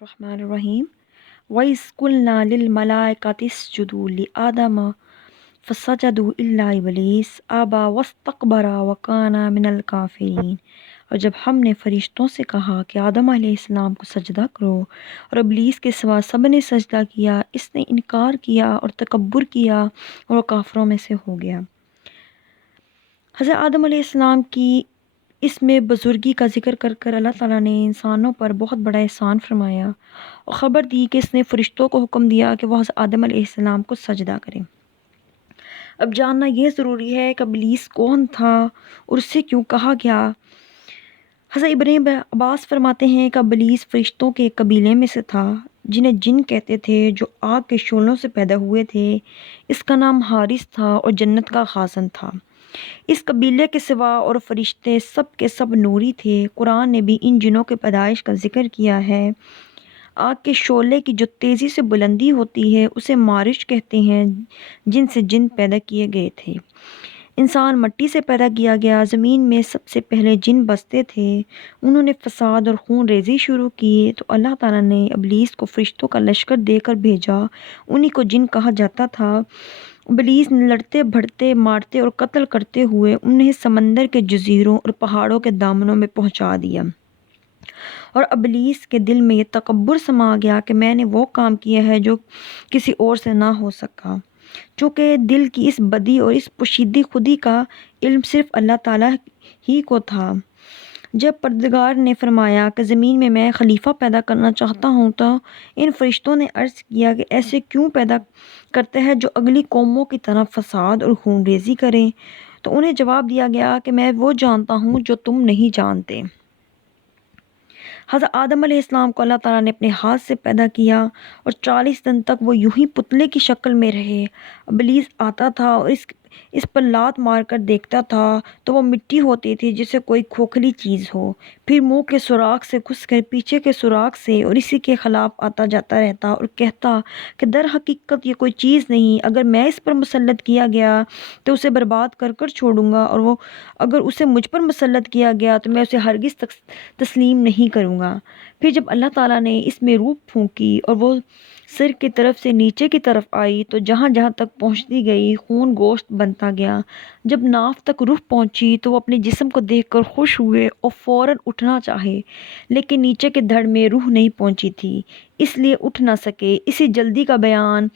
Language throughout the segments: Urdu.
الرحمن الرحیم وَإِذْ قُلْنَا لِلْمَلَائِكَةِ اسْجُدُوا لِآدَمَ فَسَجَدُوا إِلَّا إِبْلِيسَ أَبَى وَاسْتَكْبَرَ وَكَانَ مِنَ الْكَافِرِينَ۔ اور جب ہم نے فرشتوں سے کہا کہ آدم علیہ السلام کو سجدہ کرو اور ابلیس کے سوا سب نے سجدہ کیا، اس نے انکار کیا اور تکبر کیا اور وہ کافروں میں سے ہو گیا۔ حضرت آدم علیہ السلام کی اس میں بزرگی کا ذکر کر کر اللہ تعالیٰ نے انسانوں پر بہت بڑا احسان فرمایا اور خبر دی کہ اس نے فرشتوں کو حکم دیا کہ وہ حضرت آدم علیہ السلام کو سجدہ کریں۔ اب جاننا یہ ضروری ہے کہ ابلیس کون تھا اور اس سے کیوں کہا گیا۔ حضرت ابن عباس فرماتے ہیں کہ ابلیس فرشتوں کے ایک قبیلے میں سے تھا جنہیں جن کہتے تھے، جو آگ کے شعلوں سے پیدا ہوئے تھے۔ اس کا نام حارث تھا اور جنت کا خازن تھا۔ اس قبیلے کے سوا اور فرشتے سب کے سب نوری تھے۔ قرآن نے بھی ان جنوں کے پیدائش کا ذکر کیا ہے۔ آگ کے شعلے کی جو تیزی سے بلندی ہوتی ہے اسے مارش کہتے ہیں، جن سے جن پیدا کیے گئے تھے۔ انسان مٹی سے پیدا کیا گیا۔ زمین میں سب سے پہلے جن بستے تھے، انہوں نے فساد اور خون ریزی شروع کی تو اللہ تعالیٰ نے ابلیس کو فرشتوں کا لشکر دے کر بھیجا۔ انہی کو جن کہا جاتا تھا۔ ابلیس نے لڑتے بھڑتے مارتے اور قتل کرتے ہوئے انہیں سمندر کے جزیروں اور پہاڑوں کے دامنوں میں پہنچا دیا، اور ابلیس کے دل میں یہ تکبر سما گیا کہ میں نے وہ کام کیا ہے جو کسی اور سے نہ ہو سکا۔ چونکہ دل کی اس بدی اور اس پوشیدہ خودی کا علم صرف اللہ تعالیٰ ہی کو تھا۔ جب پروردگار نے فرمایا کہ زمین میں میں خلیفہ پیدا کرنا چاہتا ہوں، تو ان فرشتوں نے عرض کیا کہ ایسے کیوں پیدا کرتے ہیں جو اگلی قوموں کی طرح فساد اور خون ریزی کریں؟ تو انہیں جواب دیا گیا کہ میں وہ جانتا ہوں جو تم نہیں جانتے۔ حضرت آدم علیہ السلام کو اللہ تعالیٰ نے اپنے ہاتھ سے پیدا کیا اور 40 دن تک وہ یوں ہی پتلے کی شکل میں رہے۔ ابلیس آتا تھا اور اس پر لات مار کر دیکھتا تھا تو وہ مٹی ہوتی تھی جسے کوئی کھوکھلی چیز ہو، پھر منہ کے سوراخ سے گھس کر پیچھے کے سوراخ سے اور اسی کے خلاف آتا جاتا رہتا اور کہتا کہ در حقیقت یہ کوئی چیز نہیں، اگر میں اس پر مسلط کیا گیا تو اسے برباد کر کر چھوڑوں گا، اور وہ اگر اسے مجھ پر مسلط کیا گیا تو میں اسے ہرگز تسلیم نہیں کروں گا۔ پھر جب اللہ تعالیٰ نے اس میں روح پھونکی اور وہ سر کی طرف سے نیچے کی طرف آئی تو جہاں جہاں تک پہنچتی گئی خون گوشت بنتا گیا۔ جب ناف تک روح پہنچی تو وہ اپنے جسم کو دیکھ کر خوش ہوئے اور فوراً اٹھنا چاہے، لیکن نیچے کے دھڑ میں روح نہیں پہنچی تھی، اس لیے اٹھ نہ سکے۔ اسی جلدی کا بیان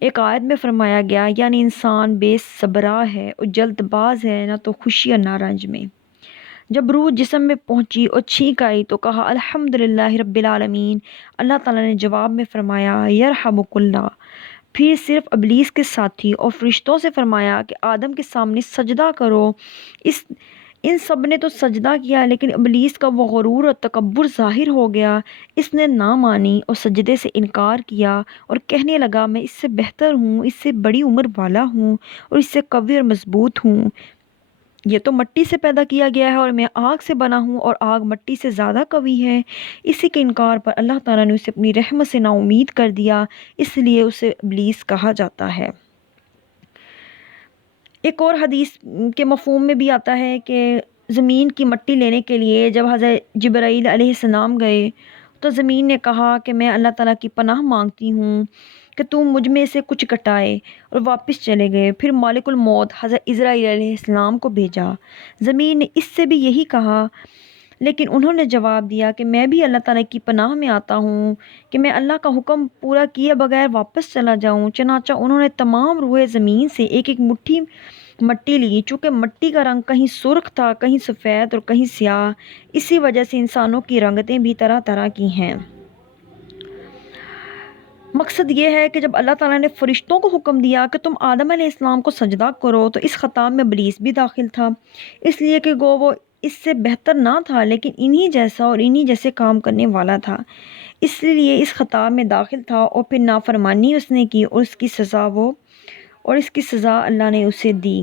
ایک آیت میں فرمایا گیا، یعنی انسان بے صبرا ہے اور جلد باز ہے، نہ تو خوشی اور نہ رنج میں۔ جب روح جسم میں پہنچی اور چھینک آئی تو کہا الحمدللہ رب العالمین۔ اللہ تعالیٰ نے جواب میں فرمایا یرحمک اللہ۔ پھر صرف ابلیس کے ساتھی اور فرشتوں سے فرمایا کہ آدم کے سامنے سجدہ کرو۔ ان سب نے تو سجدہ کیا، لیکن ابلیس کا وہ غرور اور تکبر ظاہر ہو گیا۔ اس نے نہ مانی اور سجدے سے انکار کیا اور کہنے لگا میں اس سے بہتر ہوں، اس سے بڑی عمر والا ہوں اور اس سے قوی اور مضبوط ہوں۔ یہ تو مٹی سے پیدا کیا گیا ہے اور میں آگ سے بنا ہوں، اور آگ مٹی سے زیادہ قوی ہے۔ اسی کے انکار پر اللہ تعالیٰ نے اسے اپنی رحمت سے نا امید کر دیا، اس لیے اسے ابلیس کہا جاتا ہے۔ ایک اور حدیث کے مفہوم میں بھی آتا ہے کہ زمین کی مٹی لینے کے لیے جب حضرت جبرائیل علیہ السلام گئے تو زمین نے کہا کہ میں اللہ تعالیٰ کی پناہ مانگتی ہوں کہ تم مجھ میں سے کچھ کٹائے، اور واپس چلے گئے۔ پھر مالک الموت حضرت اسرائیل علیہ السلام کو بھیجا۔ زمین نے اس سے بھی یہی کہا، لیکن انہوں نے جواب دیا کہ میں بھی اللہ تعالیٰ کی پناہ میں آتا ہوں کہ میں اللہ کا حکم پورا کیے بغیر واپس چلا جاؤں۔ چنانچہ انہوں نے تمام روئے زمین سے ایک ایک مٹھی مٹی لی، چونکہ مٹی کا رنگ کہیں سرخ تھا، کہیں سفید اور کہیں سیاہ۔ اسی وجہ سے انسانوں کی رنگتیں بھی طرح طرح کی ہیں۔ مقصد یہ ہے کہ جب اللہ تعالیٰ نے فرشتوں کو حکم دیا کہ تم آدم علیہ السلام کو سجدہ کرو تو اس خطاب میں ابلیس بھی داخل تھا، اس لیے کہ گو وہ اس سے بہتر نہ تھا لیکن انہی جیسا اور انہی جیسے کام کرنے والا تھا، اس لیے اس خطاب میں داخل تھا، اور پھر نافرمانی اس نے کی اور اس کی سزا اللہ نے اسے دی۔